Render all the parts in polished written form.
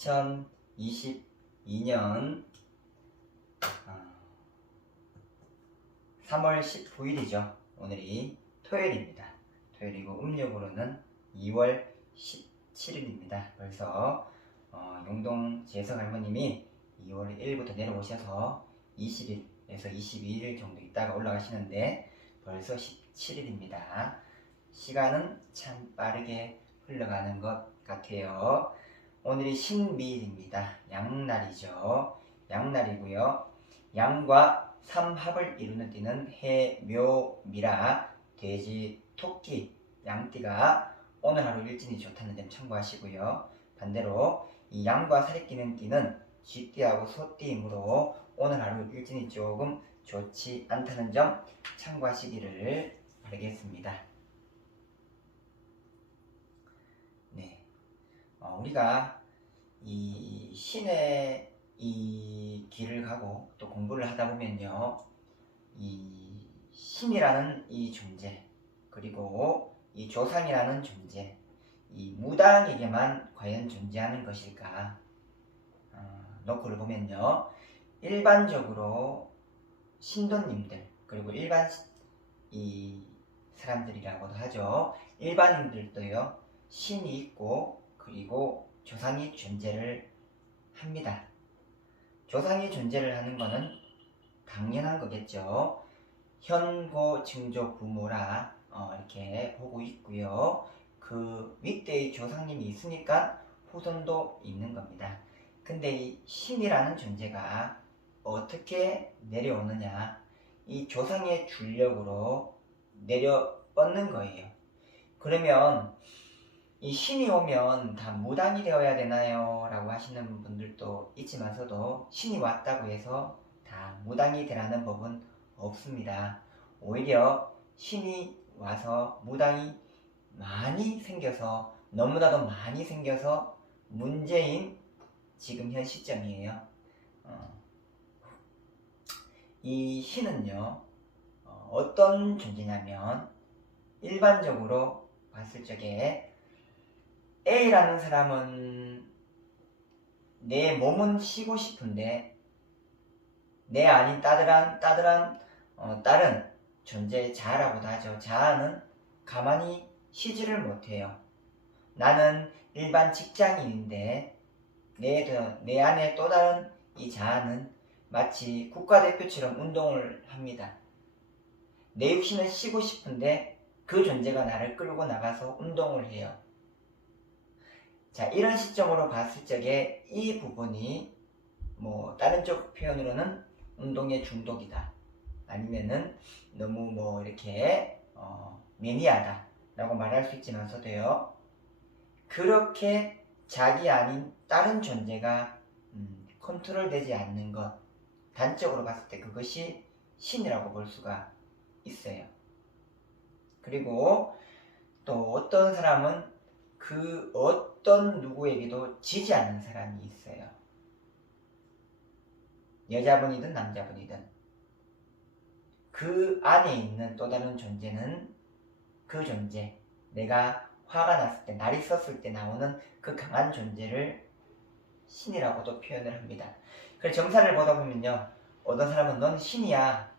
2022년 3월 19일이죠. 오늘이 토요일입니다. 토요일이고 음력으로는 2월 17일입니다. 벌써 용동 재석 할머님이 2월 1일부터 내려오셔서 20일에서 22일 정도 있다가 올라가시는데 벌써 17일입니다. 시간은 참 빠르게 흘러가는 것 같아요. 오늘이 신미일입니다. 양날이죠. 양날이고요. 양과 삼합을 이루는 띠는 해, 묘, 미라, 돼지, 토끼, 양띠가 오늘 하루 일진이 좋다는 점 참고하시고요. 반대로 이 양과 살이 끼는 띠는 쥐띠하고 소띠이므로 오늘 하루 일진이 조금 좋지 않다는 점 참고하시기를 바라겠습니다. 네, 우리가 이 신의 이 길을 가고 또 공부를 하다 보면요, 이 신이라는 이 존재, 그리고 이 조상이라는 존재, 이 무당에게만 과연 존재하는 것일까? 놓고를 보면요, 일반적으로 신도님들, 그리고 일반 이 사람들이라고도 하죠. 일반인들도요, 신이 있고 그리고 조상이 존재를 합니다. 조상이 존재를 하는 것은 당연한 거겠죠. 현고 증조 부모라 이렇게 보고 있고요. 그 윗대의 조상님이 있으니까 후손도 있는 겁니다. 근데 이 신이라는 존재가 어떻게 내려오느냐, 이 조상의 줄력으로 내려 뻗는 거예요. 그러면 이 신이 오면 다 무당이 되어야 되나요? 라고 하시는 분들도 있지만서도 신이 왔다고 해서 다 무당이 되라는 법은 없습니다. 오히려 신이 와서 무당이 많이 생겨서, 너무나도 많이 생겨서 문제인 지금 현 시점이에요. 이 신은요, 어떤 존재냐면 일반적으로 봤을 적에 A라는 사람은 내 몸은 쉬고 싶은데 내 아닌 따들한 다른 존재 자아라고도 하죠. 자아는 가만히 쉬지를 못해요. 나는 일반 직장인인데 내 안에 또 다른 이 자아는 마치 국가대표처럼 운동을 합니다. 내 육신은 쉬고 싶은데 그 존재가 나를 끌고 나가서 운동을 해요. 자, 이런 시점으로 봤을 적에 이 부분이 다른 쪽 표현으로는 운동의 중독이다, 아니면은 너무 이렇게 매니아다 라고 말할 수 있지만서도요, 그렇게 자기 아닌 다른 존재가 컨트롤되지 않는 것, 단적으로 봤을 때 그것이 신이라고 볼 수가 있어요. 그리고 또 어떤 사람은 그 어떤 누구에게도 지지 않는 사람이 있어요. 여자분이든 남자분이든 그 안에 있는 또 다른 존재는 그 존재, 내가 화가 났을 때, 날이 썼을 때 나오는 그 강한 존재를 신이라고도 표현을 합니다. 그래서 정사를 보다 보면요, 어떤 사람은 넌 신이야,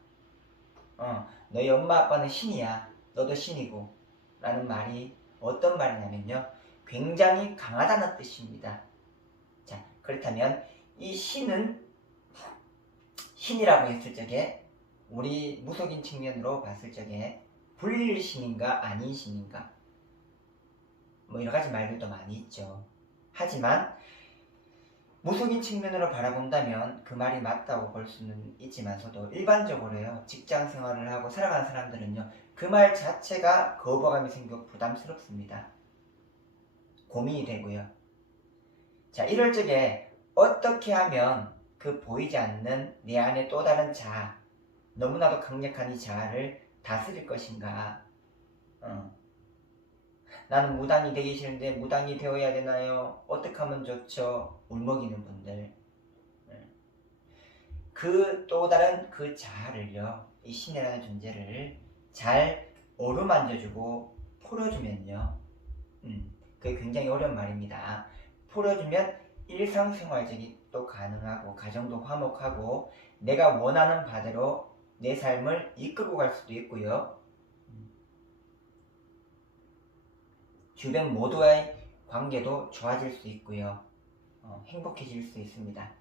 너희 엄마 아빠는 신이야, 너도 신이고 라는 말이 어떤 말이냐면요, 굉장히 강하다는 뜻입니다. 자, 그렇다면 이 신은 신이라고 했을 적에 우리 무속인 측면으로 봤을 적에 불신인가 아닌 신인가, 여러 가지 말들도 많이 있죠. 하지만 무속인 측면으로 바라본다면 그 말이 맞다고 볼 수는 있지만서도 일반적으로요, 직장 생활을 하고 살아가는 사람들은요, 그 말 자체가 거부감이 생겨 부담스럽습니다. 고민이 되고요. 자, 이럴 적에 어떻게 하면 그 보이지 않는 내 안에 또 다른 자아, 너무나도 강력한 이 자아를 다스릴 것인가? 나는 무당이 되기 싫은데 무당이 되어야 되나요? 어떻게 하면 좋죠? 울먹이는 분들, 그 또 다른 그 자아를요, 이 신이라는 존재를 잘 어루만져주고 풀어주면요, 그게 굉장히 어려운 말입니다. 풀어주면 일상생활적이 또 가능하고 가정도 화목하고 내가 원하는 바대로 내 삶을 이끌고 갈 수도 있고요. 주변 모두와의 관계도 좋아질 수 있고요. 행복해질 수 있습니다.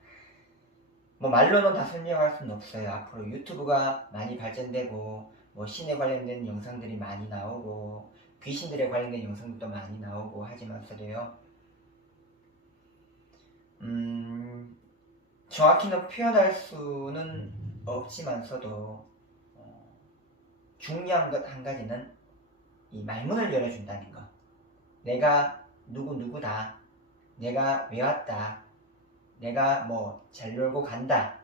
뭐 말로는 다 설명할 수는 없어요. 앞으로 유튜브가 많이 발전되고 뭐 신에 관련된 영상들이 많이 나오고 귀신들에 관련된 영상들도 많이 나오고 하지만서도요. 정확히는 표현할 수는 없지만서도 중요한 것 한 가지는 이 말문을 열어준다는 것. 내가 누구다. 내가 왜 왔다. 내가 뭐 잘 놀고 간다.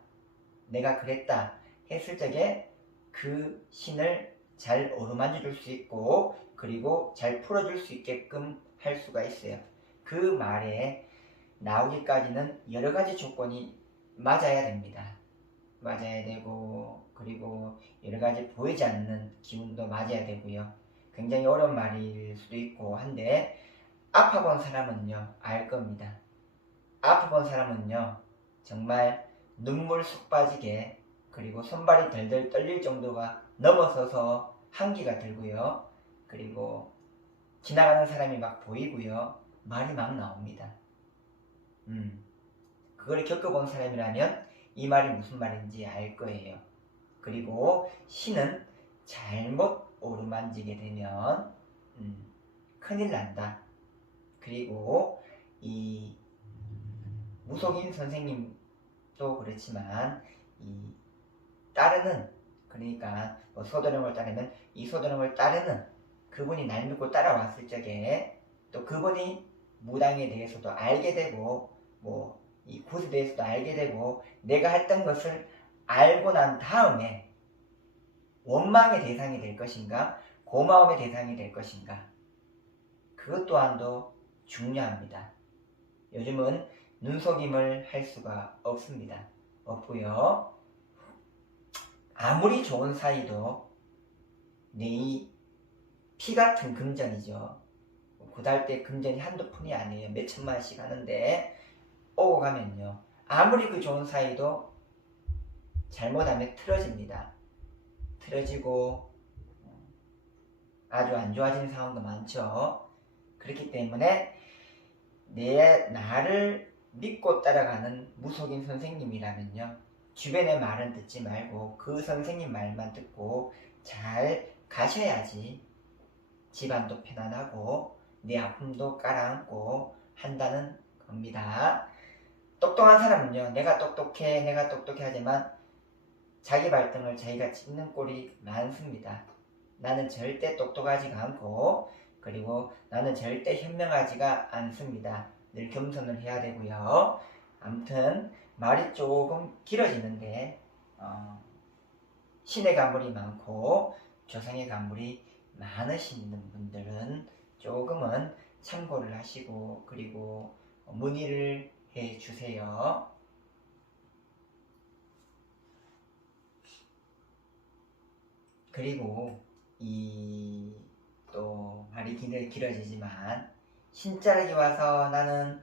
내가 그랬다. 했을 적에 그 신을 잘 어루만져 줄 수 있고 그리고 잘 풀어줄 수 있게끔 할 수가 있어요. 그 말에 나오기까지는 여러 가지 조건이 맞아야 됩니다. 맞아야 되고 그리고 여러 가지 보이지 않는 기운도 맞아야 되고요. 굉장히 어려운 말일 수도 있고 한데 아파본 사람은요 알 겁니다. 아파본 사람은요 정말 눈물 쏙 빠지게 그리고 손발이 덜덜 떨릴 정도가 넘어서서 한기가 들고요. 그리고 지나가는 사람이 막 보이고요. 말이 막 나옵니다. 그걸 겪어본 사람이라면 이 말이 무슨 말인지 알 거예요. 그리고 신은 잘못 오르만지게 되면 큰일 난다. 그리고 이 무속인 선생님도 그렇지만 이 따르는 그러니까 뭐 소도령을 따르면 이 소도령을 따르는 그분이 날 믿고 따라왔을 적에 또 그분이 무당에 대해서도 알게 되고 뭐 이 굿에 대해서도 알게 되고 내가 했던 것을 알고 난 다음에 원망의 대상이 될 것인가 고마움의 대상이 될 것인가 그것 또한도 중요합니다. 요즘은 눈속임을 할 수가 없습니다. 없고요. 아무리 좋은 사이도 내 피 같은 금전이죠. 구달 때 금전이 한두 푼이 아니에요. 몇 천만씩 하는데 오고 가면요. 아무리 그 좋은 사이도 잘못하면 틀어집니다. 틀어지고 아주 안 좋아지는 상황도 많죠. 그렇기 때문에 나를 믿고 따라가는 무속인 선생님이라면요. 주변의 말은 듣지 말고 그 선생님 말만 듣고 잘 가셔야지 집안도 편안하고 내 아픔도 깔아앉고 한다는 겁니다. 똑똑한 사람은요. 내가 똑똑해 하지만 자기 발등을 자기가 찢는 꼴이 많습니다. 나는 절대 똑똑하지가 않고 그리고 나는 절대 현명하지가 않습니다. 늘 겸손을 해야 되고요. 아무튼 말이 조금 길어지는데 신의 간물이 많고 조상의 간물이 많으신 분들은 조금은 참고를 하시고 그리고 문의를 해 주세요. 그리고 또 말이 길어지지만 신자락이 와서 나는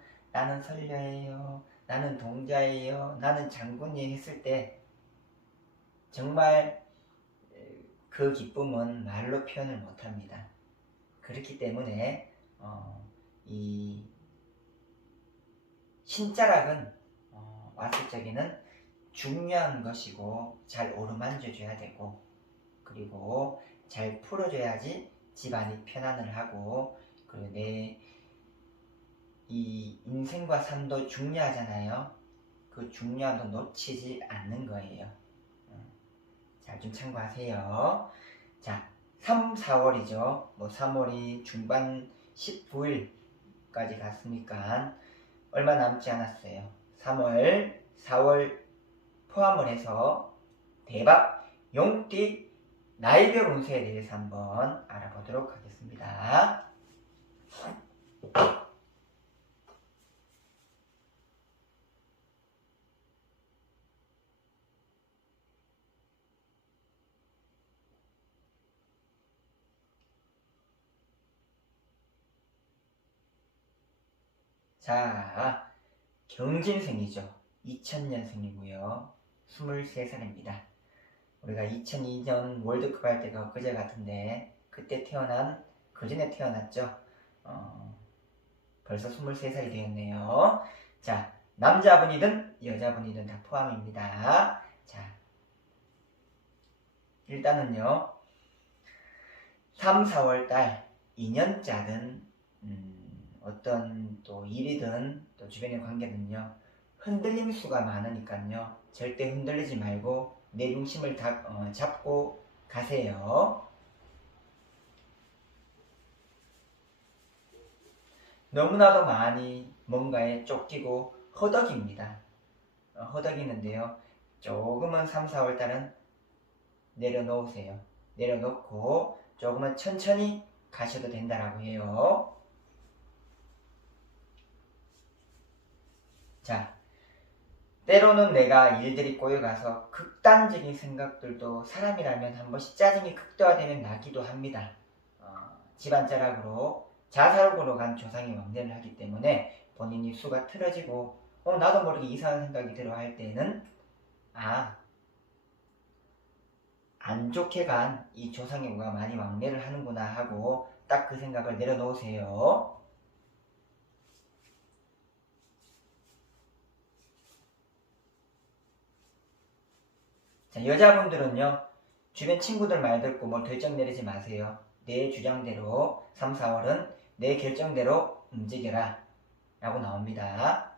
선녀예요. 나는 동자예요. 나는 장군이 했을 때 정말 그 기쁨은 말로 표현을 못합니다. 그렇기 때문에 이 신자락은 왔을 적에는 중요한 것이고 잘 어루만져줘야 되고 그리고 잘 풀어줘야지 집안이 편안을 하고 그리고 내 이 인생과 삶도 중요하잖아요. 그 중요함도 놓치지 않는 거예요. 잘 좀 참고하세요. 자, 3, 4월이죠. 뭐 3월이 중반 19일까지 갔으니까 얼마 남지 않았어요. 3월, 4월 포함을 해서 대박 용띠 나이별 운세에 대해서 한번 알아보도록 하겠습니다. 자, 경진생이죠. 2000년생이고요. 23살입니다. 우리가 2002년 월드컵 할 때가 엊그제 같은데 그때 태어난, 그전에 태어났죠. 벌써 23살이 되었네요. 자, 남자분이든 여자분이든 다 포함입니다. 자, 일단은요. 3, 4월달 2년짜든 어떤 또 일이든 또 주변의 관계는요. 흔들림 수가 많으니까요. 절대 흔들리지 말고 내 중심을 잡고 가세요. 너무나도 많이 뭔가에 쫓기고 허덕입니다. 허덕이는데요. 조금은 3, 4월달은 내려놓으세요. 내려놓고 조금은 천천히 가셔도 된다라고 해요. 자, 때로는 내가 일들이 꼬여가서 극단적인 생각들도 사람이라면 한 번씩 짜증이 극도화되면 나기도 합니다. 집안 자락으로 자살으로 간 조상이 왕래를 하기 때문에 본인이 수가 틀어지고 나도 모르게 이상한 생각이 들어 할 때는 안 좋게 간 이 조상의 우가 많이 왕래를 하는구나 하고 딱 그 생각을 내려놓으세요. 자, 여자분들은요. 주변 친구들 말 듣고 뭘 결정 내리지 마세요. 내 주장대로 3, 4월은 내 결정대로 움직여라 라고 나옵니다.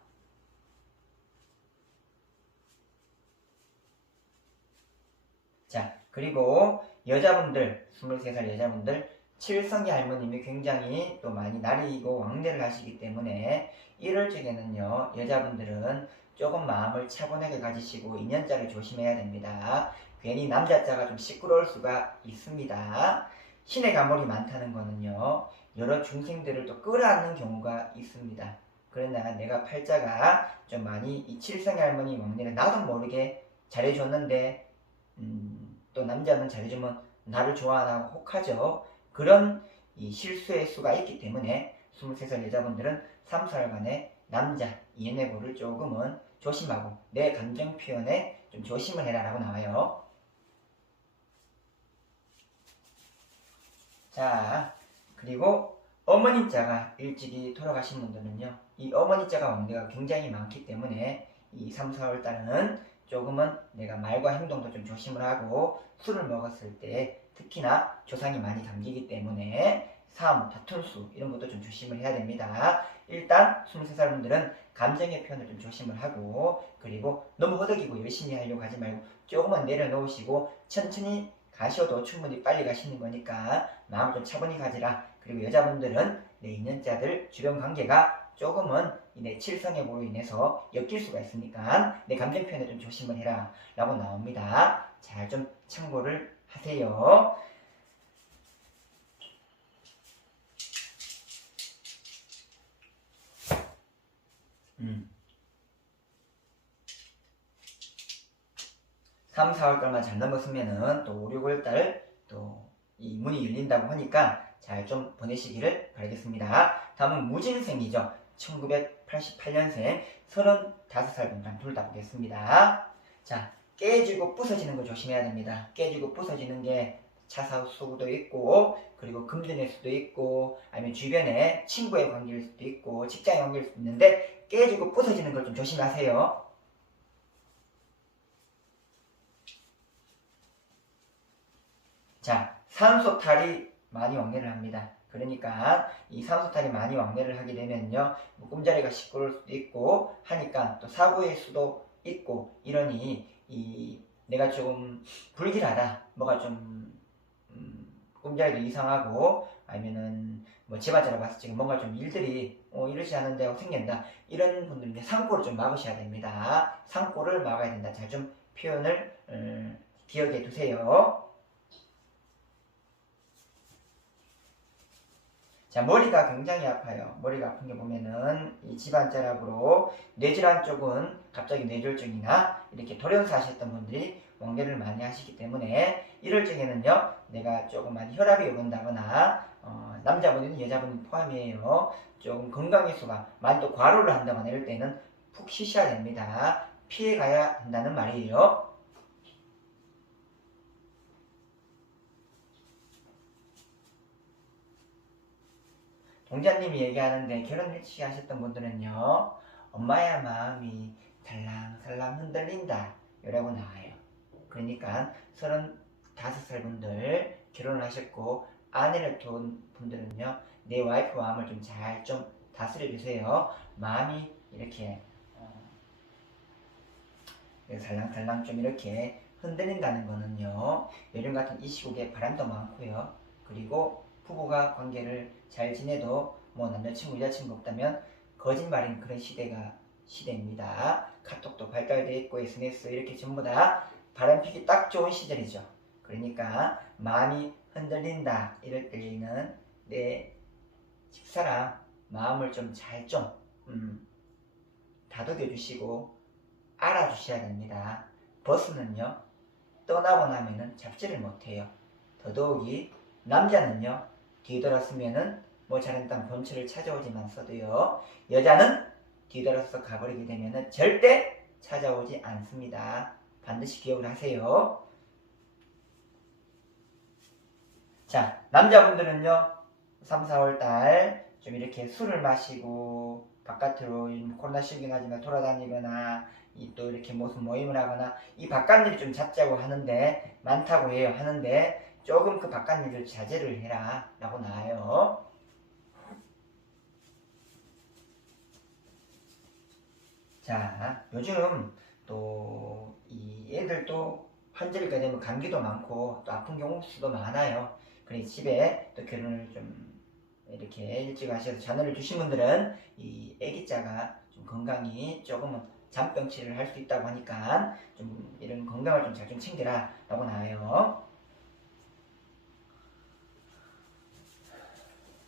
자, 그리고 여자분들, 23살 여자분들 칠성의 할머님이 굉장히 또 많이 나리고 왕래를 하시기 때문에 이럴 적에는요. 여자분들은 조금 마음을 차분하게 가지시고 인연자를 조심해야 됩니다. 괜히 남자자가 좀 시끄러울 수가 있습니다. 신의 가물이 많다는 거는요. 여러 중생들을 또 끌어안는 경우가 있습니다. 그러나 내가 팔자가 좀 많이 이 칠성의 할머니 왕래를 나도 모르게 잘해줬는데 또 남자는 잘해주면 나를 좋아하나 혹하죠. 그런 이 실수의 수가 있기 때문에 23살 여자분들은 3, 4월간의 남자 연애고를 조금은 조심하고 내 감정 표현에 좀 조심을 해라 라고 나와요. 자, 그리고 어머니 자가 일찍이 돌아가신 분들은요. 이 어머니 자가 왕래가 굉장히 많기 때문에 이 3, 4월달은 조금은 내가 말과 행동도 좀 조심을 하고 술을 먹었을 때 특히나 조상이 많이 담기기 때문에 싸움, 다툼수 이런 것도 좀 조심을 해야 됩니다. 일단 23살 분들은 감정의 표현을 좀 조심을 하고 그리고 너무 허덕이고 열심히 하려고 하지 말고 조금만 내려놓으시고 천천히 가셔도 충분히 빨리 가시는 거니까 마음 좀 차분히 가지라. 그리고 여자분들은 내 인연자들 주변 관계가 조금은 내 칠성애고로 인해서 엮일 수가 있으니까 내 감정 표현에 좀 조심을 해라 라고 나옵니다. 잘 좀 참고를 하세요. 3, 4월달만 잘 넘었으면은 또 5, 6월달 또 이 문이 열린다고 하니까 잘 좀 보내시기를 바라겠습니다. 다음은 무진생이죠. 1988년생 35살 분랑 둘 다 보겠습니다. 자, 깨지고 부서지는 거 조심해야 됩니다. 깨지고 부서지는 게 차사 수도 있고 그리고 금전일 수도 있고 아니면 주변에 친구의 관계일 수도 있고 직장의 관계일 수도 있는데 깨지고 부서지는 걸 좀 조심하세요. 자, 산소탈이 많이 왕래를 합니다. 그러니까 이 산소탈이 많이 왕래를 하게 되면요 꿈자리가 시끄러울 수도 있고 하니까 또 사고일 수도 있고 이러니 내가 좀 불길하다 뭐가 좀 꿈자리도 이상하고 아니면은 뭐 집안자로 봤을 때 뭔가 좀 일들이 이러지 않은 데가 생긴다 이런 분들은 상고를 좀 막으셔야 됩니다. 상고를 막아야 된다. 잘 좀 표현을 기억해 두세요. 자, 머리가 굉장히 아파요. 머리가 아픈 게 보면은 이 집안자락으로 뇌질환 쪽은 갑자기 뇌졸중이나 이렇게 돌연사 하셨던 분들이 왕래를 많이 하시기 때문에 이럴 적에는요 내가 조금 많이 혈압이 오른다거나 남자분이든 여자분 포함이에요. 조금 건강의 수가 많이 또 과로를 한다거나 이럴 때는 푹 쉬셔야 됩니다. 피해가야 한다는 말이에요. 동자님이 얘기하는데 결혼 일찍 하셨던 분들은요, 엄마의 마음이 살랑살랑 흔들린다 이라고 나와요. 그러니까 35살 분들 결혼을 하셨고 아내를 둔 분들은요, 내 와이프 마음을 좀 잘 좀 다스려 주세요. 마음이 이렇게 살랑살랑 좀 이렇게 흔들린다는 거는요, 요즘 같은 이 시국에 바람도 많고요, 그리고 부부가 관계를 잘 지내도 뭐 남자친구 여자친구 없다면 거짓말인 그런 시대입니다. 카톡도 발달되어 있고 SNS 이렇게 전부 다 바람 피기 딱 좋은 시절이죠. 그러니까 마음이 흔들린다 이럴 때는 내 집사람 마음을 좀 잘 좀 다독여 주시고 알아주셔야 됩니다. 버스는요, 떠나고 나면은 잡지를 못해요. 더더욱이 남자는요, 뒤돌았으면은 뭐 잘했던 본처를 찾아오지만서도요, 여자는 뒤돌아서 가버리게 되면은 절대 찾아오지 않습니다. 반드시 기억을 하세요. 자, 남자분들은요, 3, 4월달 좀 이렇게 술을 마시고 바깥으로 코로나 시기긴 하지만 돌아다니거나 또 이렇게 무슨 모임을 하거나 이 바깥일이 좀 잦자고 하는데 많다고 해요. 하는데 조금 그 바깥일을 자제를 해라 라고 나와요. 자, 요즘 또 이 애들도 환절기가 되면 감기도 많고 또 아픈 경우 수도 많아요. 그래서 집에 또 결혼을 좀 이렇게 일찍 하셔서 자녀를 두신 분들은 이 아기자가 좀 건강이 조금은 잔병치레를 할 수 있다고 하니까 좀 이런 건강을 좀 잘 좀 챙겨라 라고 나와요.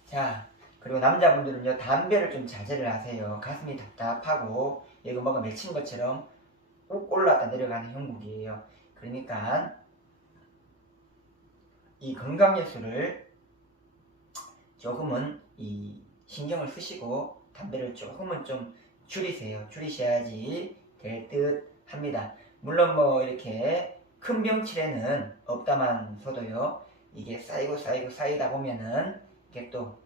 자, 그리고 남자분들은요, 담배를 좀 자제를 하세요. 가슴이 답답하고 이거 뭐가 맺힌 것처럼 꾹 올라갔다 내려가는 형국이에요. 그러니까 이 건강예술을 조금은 이 신경을 쓰시고 담배를 조금은 좀 줄이세요. 줄이셔야지 될 듯 합니다. 물론 뭐 이렇게 큰 병치레는 없다만서도요, 이게 쌓이다 보면은 이게 또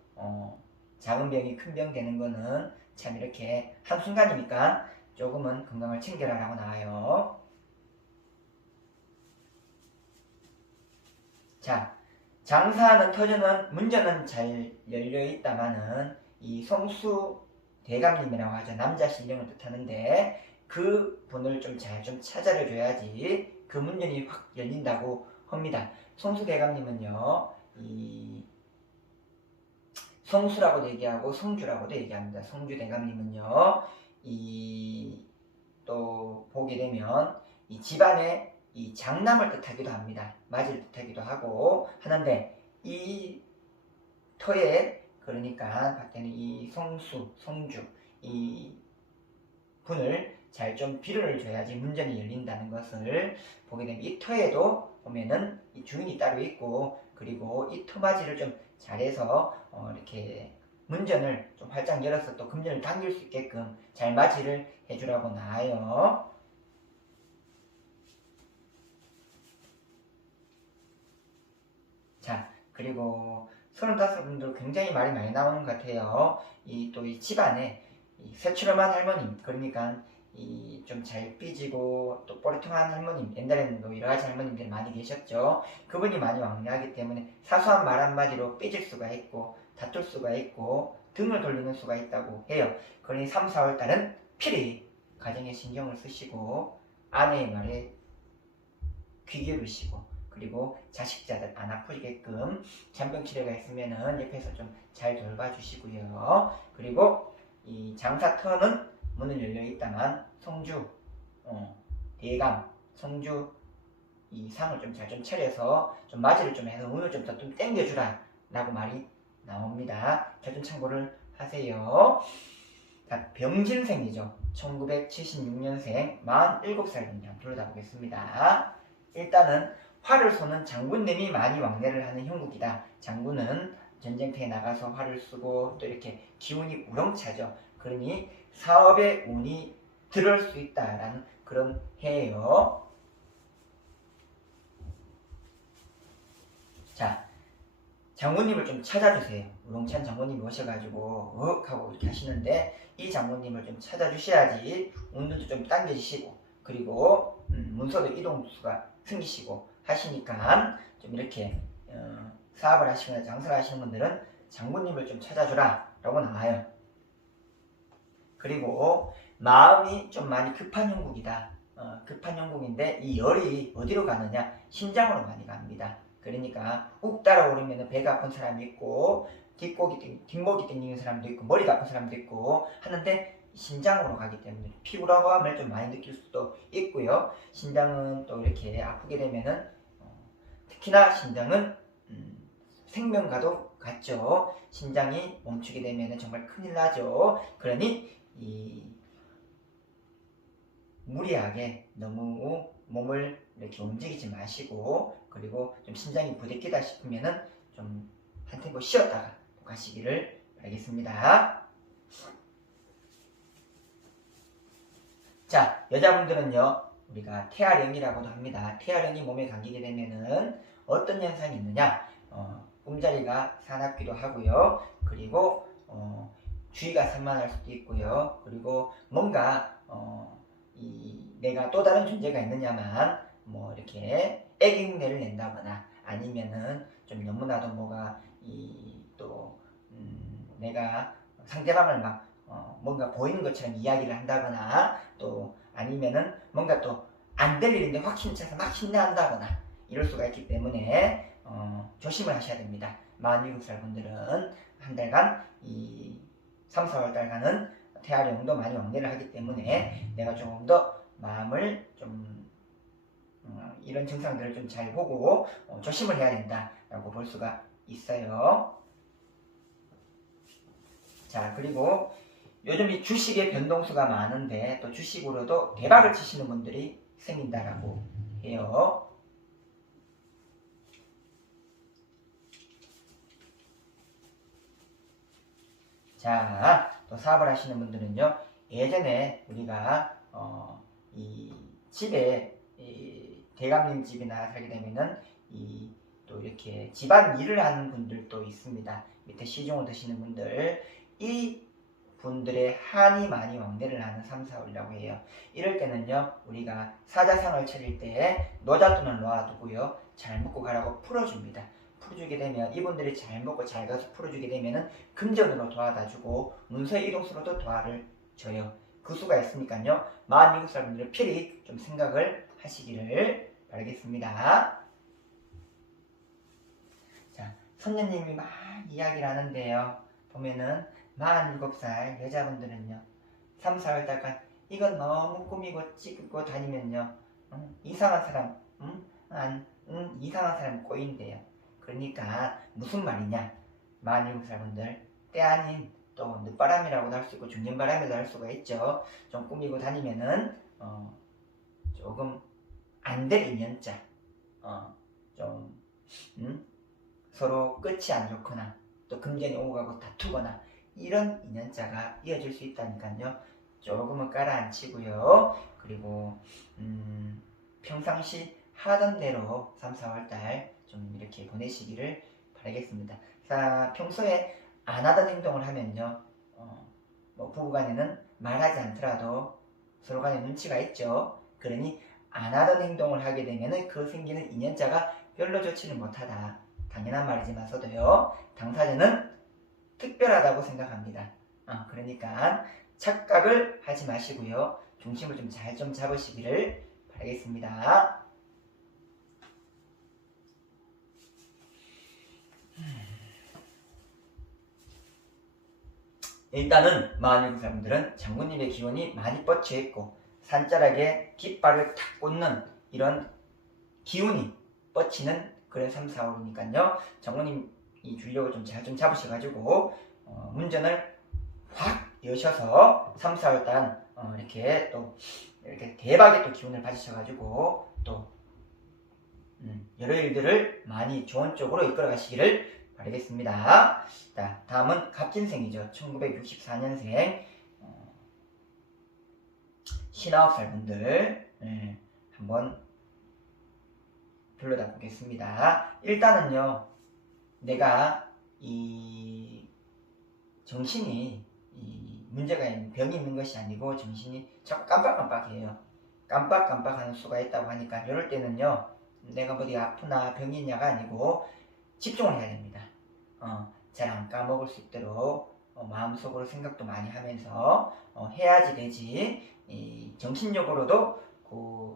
작은 병이 큰 병 되는 거는 참 이렇게 한순간이니까 조금은 건강을 챙겨라 라고 나와요. 자, 장사하는 터전은 문전은 잘 열려있다마는 이 성수 대감님이라고 하죠. 남자 신령을 뜻하는데 그 분을 좀 잘 좀 찾아줘야지 그 문전이 확 열린다고 합니다. 성수 대감님은요, 이 성수라고도 얘기하고 성주라고도 얘기합니다. 성주 대감님은요, 이 또 보게 되면 이 집안에 이 장남을 뜻하기도 합니다. 맞을 뜻하기도 하고 하는데 이 터에 그러니까 밖에는 이 성수, 성주 이 분을 잘 좀 비료를 줘야지 문전이 열린다는 것을 보게 되면 이 터에도 보면은 이 주인이 따로 있고 그리고 이 터맞이를 좀 잘해서 이렇게 문전을 좀 활짝 열어서 또 금전을 당길 수 있게끔 잘 맞이를 해주라고 나와요. 자, 그리고 35분들 굉장히 말이 많이 나오는 것 같아요. 또 이 집안에 이 새추름한 할머님, 그러니까 이 좀 잘 삐지고 또 뽀르통한 할머님, 옛날에는 뭐 여러 가지 할머님들이 많이 계셨죠. 그분이 많이 왕래하기 때문에 사소한 말 한마디로 삐질 수가 있고 다툴 수가 있고 등을 돌리는 수가 있다고 해요. 그러니 3, 4월달은 필히 가정에 신경을 쓰시고 아내의 말에 귀 기울이시고 그리고 자식자들 안 아프게끔 잔병치레가 있으면은 옆에서 좀 잘 돌봐주시고요. 그리고 이 장사터는 문을 열려 있다만 성주, 대감, 성주 이 상을 좀 잘 좀 차려서 좀 맞이를 좀 해서 운을 좀 더 좀 땡겨주라 라고 말이 나옵니다. 잘 좀 참고를 하세요. 자, 병진생이죠. 1976년생 47살입니다. 한번 들여다보겠습니다. 일단은 활을 쏘는 장군님이 많이 왕래를 하는 형국이다. 장군은 전쟁터에 나가서 활을 쏘고 또 이렇게 기운이 우렁차죠. 그러니 사업의 운이 들을 수 있다라는 그런 해예요. 자, 장모님을 좀 찾아주세요. 우렁찬 장모님이 오셔가지고 하고 이렇게 하시는데 이 장모님을 좀 찾아주셔야지 운도 좀 당겨지시고 그리고 문서도 이동수가 생기시고 하시니까 좀 이렇게 사업을 하시거나 장사를 하시는 분들은 장모님을 좀 찾아주라 라고 나와요. 그리고 마음이 좀 많이 급한 형국이다. 급한 형국인데 이 열이 어디로 가느냐? 심장으로 많이 갑니다. 그러니까 욱 따라오르면 배가 아픈 사람이 있고 뒷목이 땡기는 사람도 있고 머리가 아픈 사람도 있고 하는데 심장으로 가기 때문에 피곤함을 좀 많이 느낄 수도 있고요. 심장은 또 이렇게 아프게 되면은 특히나 심장은 생명과도 같죠. 심장이 멈추게 되면 정말 큰일 나죠. 그러니 무리하게 너무 몸을 이렇게 움직이지 마시고 그리고 좀 심장이 부대끼다 싶으면은 좀 한 템포 쉬었다가 가시기를 바라겠습니다. 자, 여자분들은요 우리가 태아령이라고도 합니다. 태아령이 몸에 감기게 되면은 어떤 현상이 있느냐? 꿈자리가 사납기도 하고요. 그리고 주의가 산만할 수도 있고요. 그리고 뭔가 내가 또 다른 존재가 있느냐만 뭐 이렇게 애기 흉내를 낸다거나 아니면은 좀 너무나도 뭐가 내가 상대방을 막 뭔가 보이는 것처럼 이야기를 한다거나 또 아니면은 뭔가 또 안 될 일인데 확신을 차서 막 신뢰한다거나 이럴 수가 있기 때문에 조심을 하셔야 됩니다. 47살 분들은 한 달간 3, 4월 달간은 태아령도 많이 왕래를 하기 때문에 내가 조금 더 마음을 좀 이런 증상들을 좀 잘 보고 조심을 해야 된다라고 볼 수가 있어요. 자, 그리고 요즘 이 주식의 변동수가 많은데 또 주식으로도 대박을 치시는 분들이 생긴다라고 해요. 자, 또 사업을 하시는 분들은요, 예전에 우리가 이 집에 대감님 집이나 살게 되면은 또 이렇게 집안 일을 하는 분들도 있습니다. 밑에 시중을 드시는 분들, 이 분들의 한이 많이 왕래를 하는 3, 4월이라고 해요. 이럴 때는요, 우리가 사자상을 차릴 때 노잣돈을 놓아두고요, 잘 먹고 가라고 풀어줍니다. 풀어주게 되면 이분들이 잘 먹고 잘 가서 풀어주게 되면은 금전으로 도와다주고 문서 이동수로도 도와를 줘요. 그 수가 있으니까요, 47살 분들은 필히 좀 생각을 하시기를 바라겠습니다. 자, 선녀님이 막 이야기를 하는데요, 보면은 47살 여자분들은요 3, 4월 달간 이건 너무 꾸미고 찍고 다니면요 이상한 사람 이상한 사람 꼬인대요. 그러니까 무슨 말이냐, 47살 분들 때 아닌 또 늦바람이라고도 할 수 있고 중년바람이라도 할 수가 있죠. 좀 꾸미고 다니면은 조금 안 될 인연자 좀 서로 끝이 안 좋거나 또 금전이 오고 가고 다투거나 이런 인연자가 이어질 수 있다니까요. 조금은 깔아앉히고요. 그리고 평상시 하던 대로 3, 4월달 좀 이렇게 보내시기를 바라겠습니다. 자, 평소에 안 하던 행동을 하면요, 뭐 부부간에는 말하지 않더라도 서로 간에 눈치가 있죠. 그러니 안 하던 행동을 하게 되면 그 생기는 인연자가 별로 좋지는 못하다. 당연한 말이지만서도요, 당사자는 특별하다고 생각합니다. 그러니까 착각을 하지 마시고요, 중심을 좀 잘 좀 잡으시기를 바라겠습니다. 일단은 47살분들은 장모님의 기운이 많이 뻗쳐있고 산자락에 깃발을 탁 꽂는 이런 기운이 뻗치는 그런 3, 4월이니까요. 장모님이 주력을 좀 잘 좀 잡으셔가지고 문전을 확 여셔서 3, 4월달 이렇게 또 이렇게 대박의 또 기운을 받으셔가지고 또 여러 일들을 많이 좋은 쪽으로 이끌어 가시기를 바라겠습니다. 자, 다음은 갑진생이죠. 1964년생 59살 분들 한번 불러다 보겠습니다. 일단은요, 내가 이 정신이 문제가 있는 병이 있는 것이 아니고 정신이 자꾸 깜빡깜빡해요. 깜빡깜빡하는 수가 있다고 하니까 이럴 때는요, 내가 어디 아프나 병이 있냐가 아니고 집중을 해야 됩니다. 잘 안 까먹을 수 있도록 마음속으로 생각도 많이 하면서 해야지 되지. 정신적으로도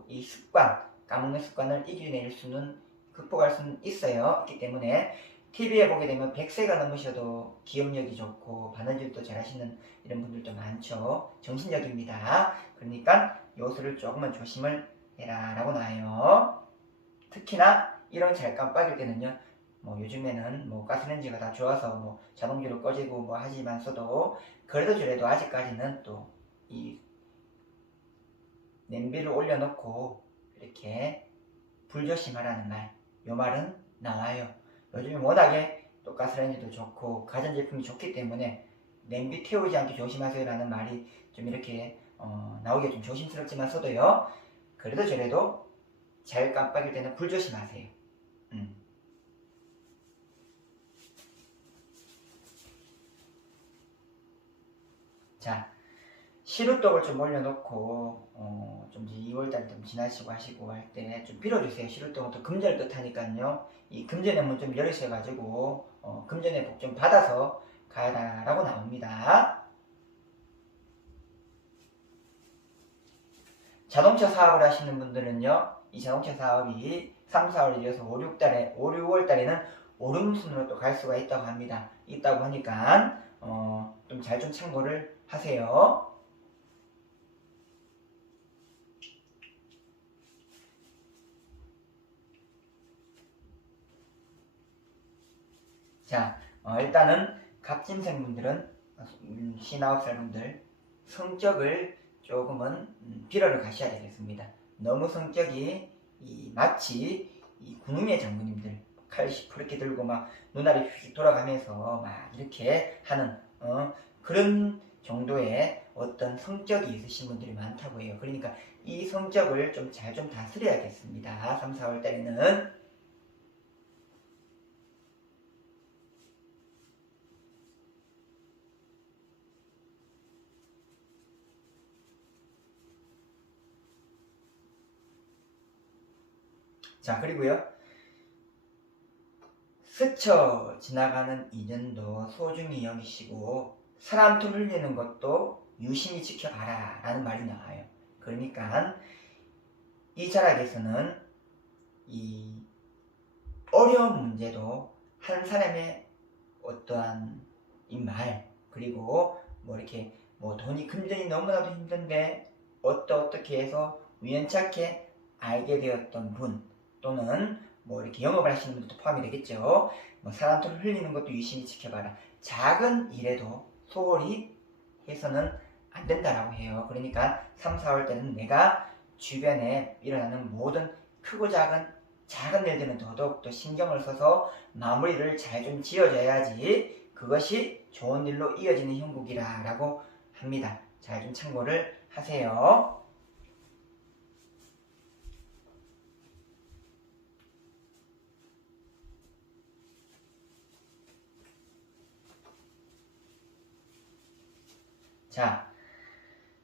이 습관, 까먹는 습관을 이겨낼 수는, 극복할 수는 있어요. 그렇기 때문에 TV에 보게 되면 100세가 넘으셔도 기억력이 좋고 바느질도 잘하시는 이런 분들도 많죠. 정신력입니다. 그러니까 요술을 조금은 조심을 해라 라고 나와요. 특히나 이런 잘 깜빡일 때는요, 요즘에는 가스레인지가 다 좋아서 자동기로 꺼지고 하지만서도 그래도 저래도 아직까지는 또 이 냄비를 올려놓고 이렇게 불조심하라는 말, 요 말은 나와요. 요즘에 워낙에 또 가스레인지도 좋고 가전제품이 좋기 때문에 냄비 태우지 않게 조심하세요 라는 말이 좀 이렇게 나오기가 좀 조심스럽지만서도요, 그래도 저래도 잘 깜빡일 때는 불조심하세요. 자, 시루떡을 좀 올려놓고 좀 2월달 좀 지나시고 하시고 할 때 좀 빌어주세요. 시루떡은 또 금전을 뜻하니까요. 이 금전의 문 좀 열으셔가지고 금전의 복 좀 받아서 가라라고 나옵니다. 자동차 사업을 하시는 분들은요, 이 자동차 사업이 3, 4월 이어서 5, 6월달에는 오름순으로 또 갈 수가 있다고 합니다. 있다고 하니까 좀 잘 좀 참고를 하세요. 자, 일단은 갑진생 분들은 59살 분들 성격을 조금은 빌어를 가셔야 되겠습니다. 너무 성격이 마치 군웅의 장군님들 칼 시퍼렇게 들고 막 눈알이 휙 돌아가면서 막 이렇게 하는 그런 정도의 어떤 성격이 있으신 분들이 많다고 해요. 그러니까 이 성격을 좀 잘 좀 다스려야겠습니다. 3, 4월 달에는. 자, 그리고요, 스쳐 지나가는 인연도 소중히 여기시고 사람 털 흘리는 것도 유심히 지켜봐라 라는 말이 나와요. 그러니까 이 자락에서는 이 어려운 문제도 한 사람의 어떠한 이 말, 그리고 이렇게 돈이 금전이 너무나도 힘든데 어떻게 해서 우연찮게 알게 되었던 분, 또는 이렇게 영업을 하시는 분들도 포함이 되겠죠. 사람 털을 흘리는 것도 유심히 지켜봐라. 작은 일에도 소홀히 해서는 안 된다라고 해요. 그러니까 3, 4월 때는 내가 주변에 일어나는 모든 크고 작은 일들은 더더욱 신경을 써서 마무리를 잘 좀 지어줘야지 그것이 좋은 일로 이어지는 형국이라 라고 합니다. 잘 좀 참고를 하세요. 자,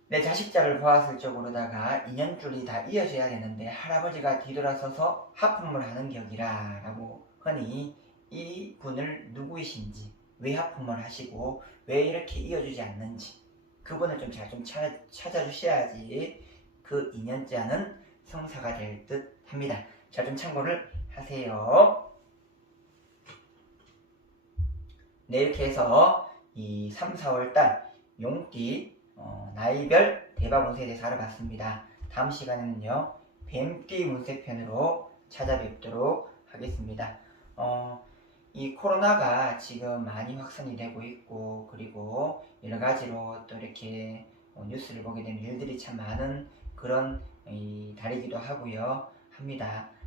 내 자식자를 보았을 적으로다가 인연줄이 다 이어져야 되는데 할아버지가 뒤돌아서서 하품을 하는 격이라 라고 하니 이 분을 누구이신지, 왜 하품을 하시고 왜 이렇게 이어주지 않는지 그분을 좀 잘 좀 찾아주셔야지 그 인연자는 성사가 될 듯 합니다. 자, 좀 참고를 하세요. 네, 이렇게 해서 이 3, 4월달 용띠 나이별 대박 운세에 대해서 알아봤습니다. 다음 시간에는요, 뱀띠 운세편으로 찾아뵙도록 하겠습니다. 이 코로나가 지금 많이 확산이 되고 있고, 그리고 여러 가지로 또 이렇게 뉴스를 보게 되면 일들이 참 많은 그런 달이기도 하고요.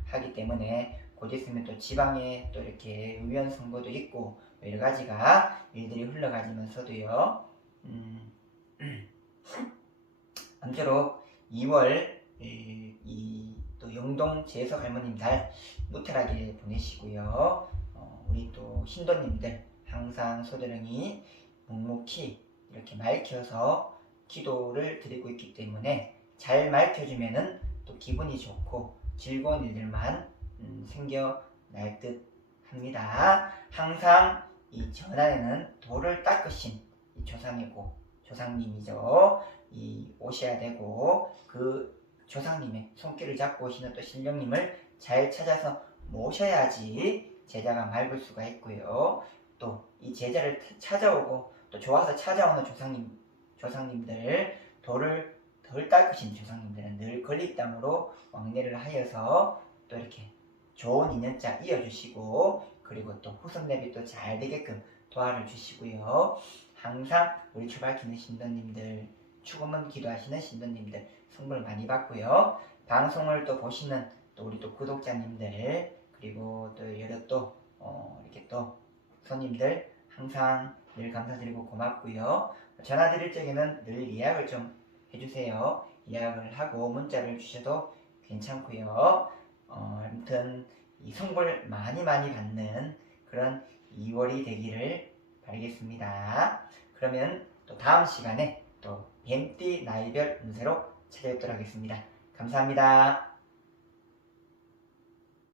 하기 때문에 곧 있으면 또 지방에 또 이렇게 의원 선거도 있고 여러 가지가 일들이 흘러가지면서도요. 아무쪼록 2월 또 영동 재석 할머님 달 무탈하게 보내시고요. 우리 또 신도님들 항상 소대령이 묵묵히 이렇게 맑혀서 기도를 드리고 있기 때문에 잘 맑혀주면은 또 기분이 좋고 즐거운 일들만 생겨날 듯 합니다. 항상 이 전안에는 돌을 닦으신 이 조상이고 조상님이죠. 오셔야 되고 그 조상님의 손길을 잡고 오시는 또 신령님을 잘 찾아서 모셔야지 제자가 맑을 수가 있고요. 또 이 제자를 찾아오고 또 좋아서 찾아오는 조상님들 돌을 덜 닦으신 조상님들은 늘 건립당으로 왕래를 하여서 또 이렇게 좋은 인연자 이어주시고 그리고 또 후손내비 또 잘 되게끔 도와를 주시고요. 항상 우리 추발키는 신도님들 추구문 기도하시는 신도님들 선물 많이 받고요. 방송을 또 보시는 또 우리 또 구독자님들 그리고 또 여러 또 이렇게 또 손님들 항상 늘 감사드리고 고맙고요. 전화 드릴 적에는 늘 예약을 좀 해주세요. 예약을 하고 문자를 주셔도 괜찮고요. 아무튼 이 선물 많이 받는 그런 2월이 되기를 바라겠습니다. 그러면 또 다음 시간에 또 뱀띠 나이별 운세로 찾아뵙도록 하겠습니다. 감사합니다.